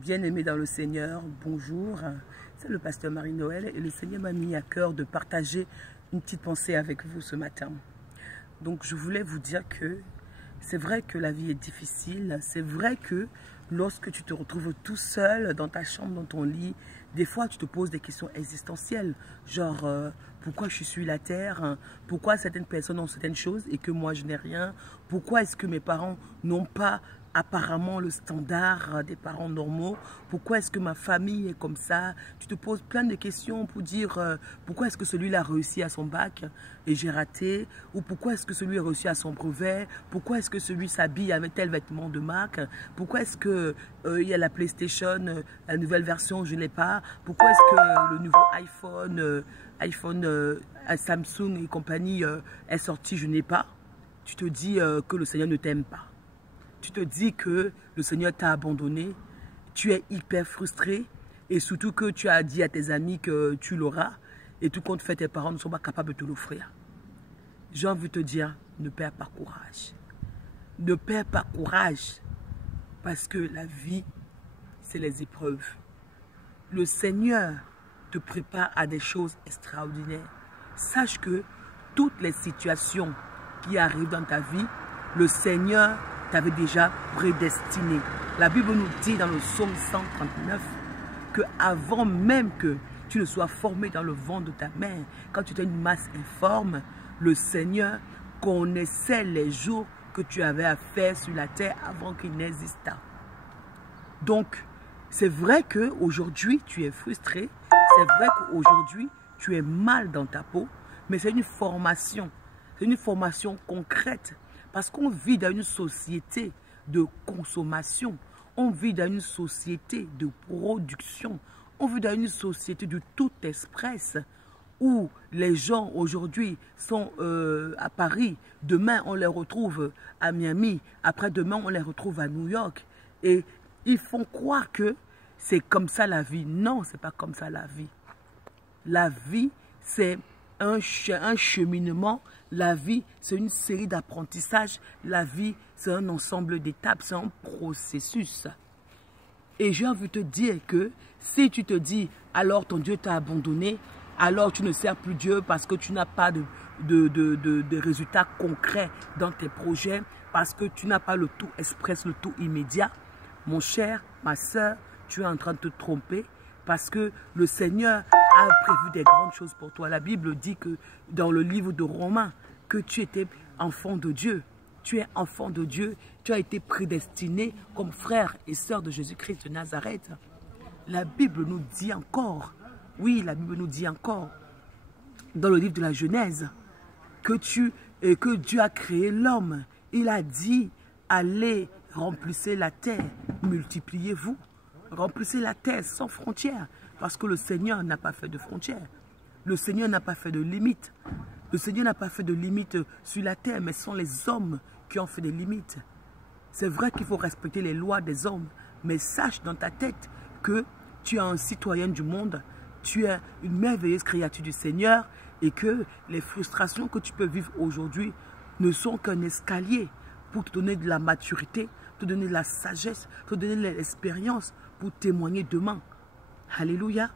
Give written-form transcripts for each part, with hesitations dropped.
Bien-aimés dans le Seigneur, bonjour. C'est le pasteur Marie-Noël et le Seigneur m'a mis à cœur de partager une petite pensée avec vous ce matin. Donc je voulais vous dire que c'est vrai que la vie est difficile. C'est vrai que lorsque tu te retrouves tout seul dans ta chambre, dans ton lit, des fois tu te poses des questions existentielles. Genre, pourquoi je suis sur la terre? Pourquoi certaines personnes ont certaines choses et que moi je n'ai rien? Pourquoi est-ce que mes parents n'ont pas apparemment le standard des parents normaux? Pourquoi est-ce que ma famille est comme ça? Tu te poses plein de questions pour dire pourquoi est-ce que celui-là a réussi à son bac et j'ai raté? Ou pourquoi est-ce que celui a réussi à son brevet? Pourquoi est-ce que celui s'habille avec tel vêtement de marque? Pourquoi est-ce que il y a la PlayStation, la nouvelle version, je ne l'ai pas? Pourquoi est-ce que le nouveau iPhone, Samsung et compagnie est sorti, je n'ai pas? Tu te dis que le Seigneur ne t'aime pas. Tu te dis que le Seigneur t'a abandonné, tu es hyper frustré et surtout que tu as dit à tes amis que tu l'auras et tout compte fait tes parents ne sont pas capables de te l'offrir. J'ai envie de te dire, ne perds pas courage. Ne perds pas courage parce que la vie, c'est les épreuves. Le Seigneur te prépare à des choses extraordinaires. Sache que toutes les situations qui arrivent dans ta vie, le Seigneur t'avait déjà prédestiné. La Bible nous dit dans le psaume 139 que avant même que tu ne sois formé dans le ventre de ta mère, quand tu étais une masse informe, le Seigneur connaissait les jours que tu avais à faire sur la terre avant qu'il n'existât. Donc, c'est vrai qu'aujourd'hui, tu es frustré, c'est vrai qu'aujourd'hui, tu es mal dans ta peau, mais c'est une formation concrète. Parce qu'on vit dans une société de consommation, on vit dans une société de production, on vit dans une société de tout express où les gens aujourd'hui sont à Paris, demain on les retrouve à Miami, après-demain on les retrouve à New York. Et ils font croire que c'est comme ça la vie. Non, c'est pas comme ça la vie. La vie, c'est un cheminement. La vie, c'est une série d'apprentissages. La vie, c'est un ensemble d'étapes, c'est un processus. Et j'ai envie de te dire que si tu te dis, alors ton Dieu t'a abandonné, alors tu ne sers plus Dieu parce que tu n'as pas de résultats concrets dans tes projets, parce que tu n'as pas le tout express, le tout immédiat, mon cher, ma soeur, tu es en train de te tromper parce que le Seigneur a prévu des grandes choses pour toi. La Bible dit que dans le livre de Romains, que tu étais enfant de Dieu. Tu es enfant de Dieu. Tu as été prédestiné comme frère et sœur de Jésus-Christ de Nazareth. La Bible nous dit encore, oui, la Bible nous dit encore, dans le livre de la Genèse, que Dieu a créé l'homme. Il a dit, allez, remplissez la terre, multipliez-vous. Remplissez la terre sans frontières. Parce que le Seigneur n'a pas fait de frontières. Le Seigneur n'a pas fait de limites. Le Seigneur n'a pas fait de limites sur la terre, mais ce sont les hommes qui ont fait des limites. C'est vrai qu'il faut respecter les lois des hommes, mais sache dans ta tête que tu es un citoyen du monde, tu es une merveilleuse créature du Seigneur et que les frustrations que tu peux vivre aujourd'hui ne sont qu'un escalier pour te donner de la maturité, te donner de la sagesse, te donner de l'expérience pour témoigner demain. Alléluia.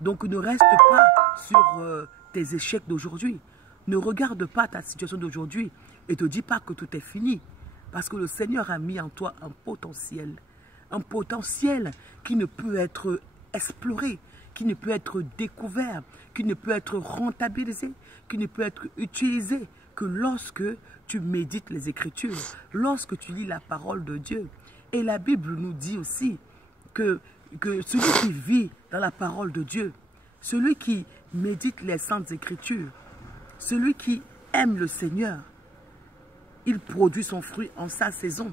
Donc ne reste pas sur tes échecs d'aujourd'hui. Ne regarde pas ta situation d'aujourd'hui et ne te dis pas que tout est fini. Parce que le Seigneur a mis en toi un potentiel. Un potentiel qui ne peut être exploré, qui ne peut être découvert, qui ne peut être rentabilisé, qui ne peut être utilisé que lorsque tu médites les Écritures, lorsque tu lis la parole de Dieu. Et la Bible nous dit aussi que celui qui vit dans la parole de Dieu, celui qui médite les saintes Écritures, celui qui aime le Seigneur, il produit son fruit en sa saison.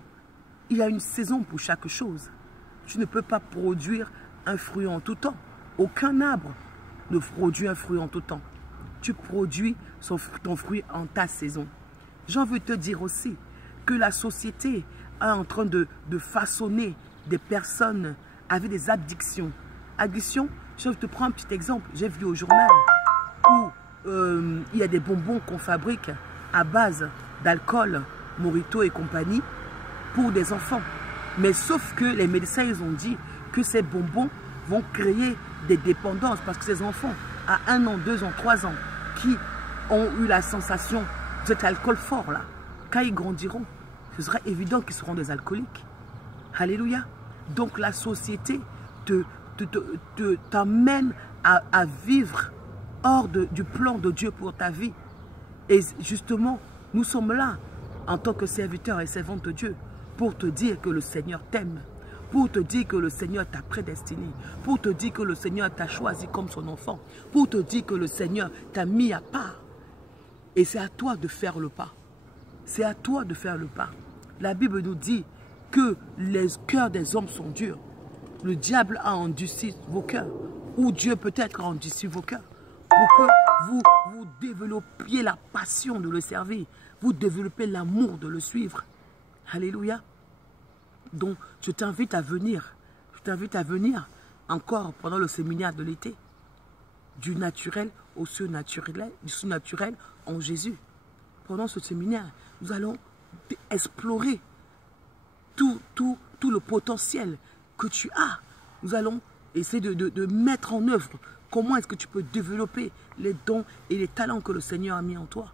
Il y a une saison pour chaque chose. Tu ne peux pas produire un fruit en tout temps. Aucun arbre ne produit un fruit en tout temps. Tu produis ton fruit en ta saison. J'ai envie de te dire aussi que la société est en train de façonner des personnes avec des addictions. Addiction, je te prends un petit exemple. J'ai vu au journal où il y a des bonbons qu'on fabrique à base d'alcool, Morito et compagnie pour des enfants. Mais sauf que les médecins, ils ont dit que ces bonbons vont créer des dépendances. Parce que ces enfants, à 1 an, 2 ans, 3 ans, qui ont eu la sensation de cet alcool fort là, quand ils grandiront, ce sera évident qu'ils seront des alcooliques. Alléluia. Donc la société t'amène à vivre hors du plan de Dieu pour ta vie. Et justement, nous sommes là, en tant que serviteurs et servantes de Dieu, pour te dire que le Seigneur t'aime, pour te dire que le Seigneur t'a prédestiné, pour te dire que le Seigneur t'a choisi comme son enfant, pour te dire que le Seigneur t'a mis à part. Et c'est à toi de faire le pas. C'est à toi de faire le pas. La Bible nous dit que les cœurs des hommes sont durs. Le diable a endurci vos cœurs, ou Dieu peut-être a endurci vos cœurs, pour que vous développiez la passion de le servir, vous développez l'amour de le suivre. Alléluia. Donc, je t'invite à venir. Je t'invite à venir encore pendant le séminaire de l'été. Du naturel au surnaturel, du surnaturel en Jésus. Pendant ce séminaire, nous allons explorer tout le potentiel que tu as. Nous allons essayer de mettre en œuvre comment est-ce que tu peux développer les dons et les talents que le Seigneur a mis en toi.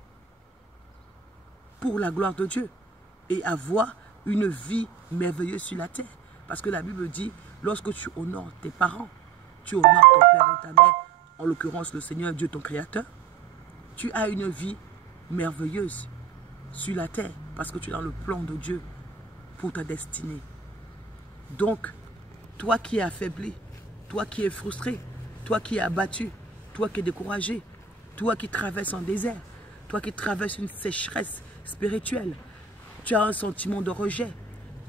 Pour la gloire de Dieu. Et avoir une vie merveilleuse sur la terre. Parce que la Bible dit, lorsque tu honores tes parents, tu honores ton père et ta mère, en l'occurrence le Seigneur Dieu ton Créateur, tu as une vie merveilleuse sur la terre. Parce que tu es dans le plan de Dieu pour ta destinée. Donc, toi qui es affaibli, toi qui es frustré, toi qui es abattu, toi qui es découragé, toi qui traverses un désert, toi qui traverses une sécheresse spirituelle, tu as un sentiment de rejet,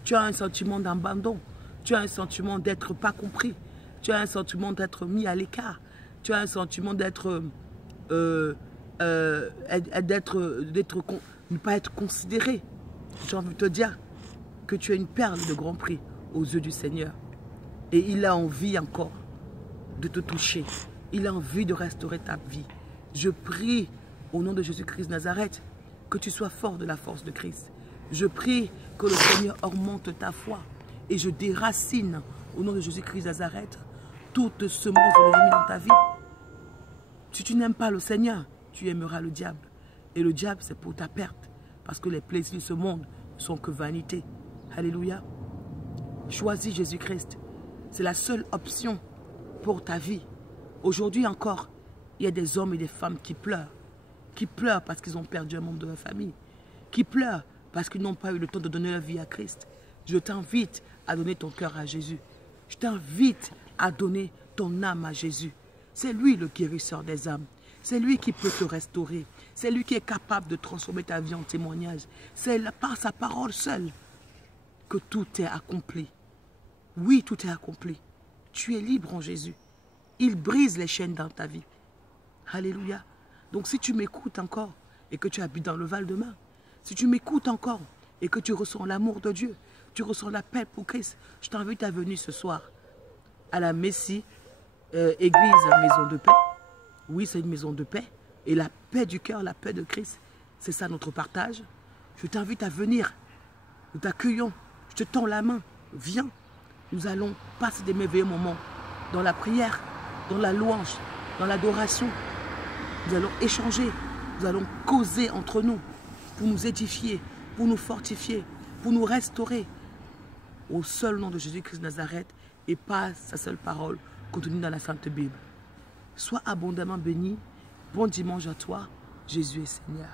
tu as un sentiment d'abandon, tu as un sentiment d'être pas compris, tu as un sentiment d'être mis à l'écart, tu as un sentiment d'être ne pas être considéré. J'ai envie de te dire que tu es une perle de grand prix aux yeux du Seigneur. Et il a envie encore de te toucher. Il a envie de restaurer ta vie. Je prie au nom de Jésus-Christ de Nazareth que tu sois fort de la force de Christ. Je prie que le Seigneur augmente ta foi. Et je déracine au nom de Jésus-Christ de Nazareth toute semence de l'ennemi dans ta vie. Si tu n'aimes pas le Seigneur, tu aimeras le diable. Et le diable, c'est pour ta perte. Parce que les plaisirs de ce monde ne sont que vanité. Alléluia. Choisis Jésus-Christ. C'est la seule option pour ta vie. Aujourd'hui encore, il y a des hommes et des femmes qui pleurent. Qui pleurent parce qu'ils ont perdu un membre de leur famille. Qui pleurent parce qu'ils n'ont pas eu le temps de donner leur vie à Christ. Je t'invite à donner ton cœur à Jésus. Je t'invite à donner ton âme à Jésus. C'est lui le guérisseur des âmes. C'est lui qui peut te restaurer. C'est lui qui est capable de transformer ta vie en témoignage. C'est par sa parole seule que tout est accompli. Oui, tout est accompli. Tu es libre en Jésus. Il brise les chaînes dans ta vie. Alléluia. Donc si tu m'écoutes encore et que tu habites dans le Val-de-Marne, si tu m'écoutes encore et que tu ressens l'amour de Dieu, tu ressens la paix pour Christ, je t'invite à venir ce soir à la Messie, église maison de paix. Oui, c'est une maison de paix. Et la paix du cœur, la paix de Christ, c'est ça notre partage. Je t'invite à venir. Nous t'accueillons. Je te tends la main. Viens. Nous allons passer des merveilleux moments dans la prière, dans la louange, dans l'adoration. Nous allons échanger. Nous allons causer entre nous pour nous édifier, pour nous fortifier, pour nous restaurer. Au seul nom de Jésus-Christ de Nazareth et par sa seule parole contenue dans la Sainte Bible. Sois abondamment béni. Bon dimanche à toi. Jésus est Seigneur.